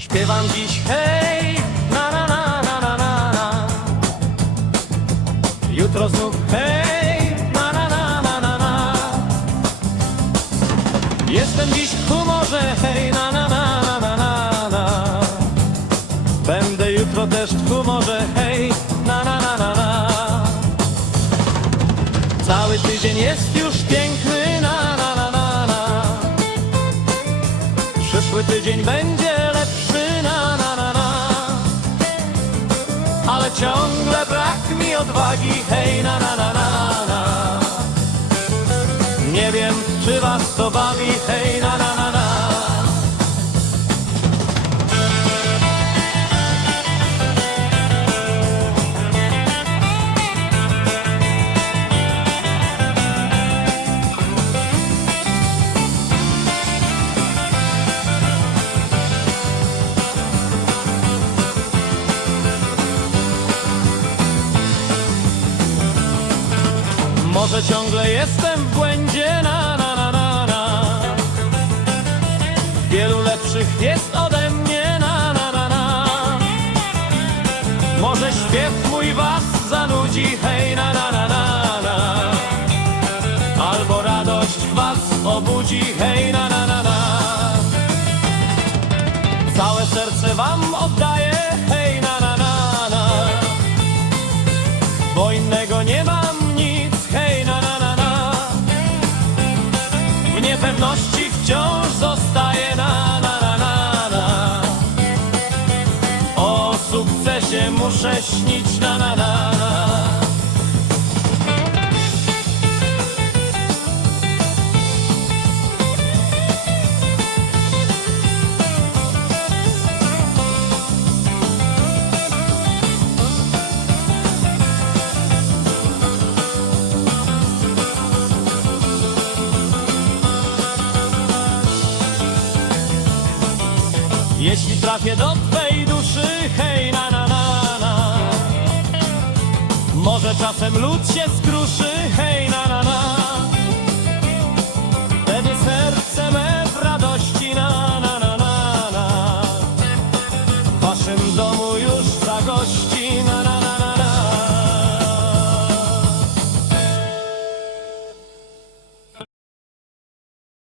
Śpiewam dziś hej, na na na na na na na Jutro znów hej, na na na na na na Jestem dziś w humorze, hej, na na na na na na na Będę jutro też w humorze, hej, na na na na na Cały tydzień jest już piękny, na na na na na Przyszły tydzień będzie odwagi, hej, na na na na na Nie wiem, czy was to bawi, hej, na na na Może ciągle jestem w błędzie, na na na na na Wielu lepszych jest ode mnie, na na na na Może śpiew mój was zanudzi, hej, na na na na na Albo radość was obudzi, hej, na na na na Całe serce wam oddaję, niepewności wciąż zostaje na na na na na. O sukcesie muszę śnić na na na Jeśli trafię do twej duszy, hej na na na na. Może czasem lud się skruszy, hej na na na. Wtedy serce me w radości na na na na na. W waszym domu już zagości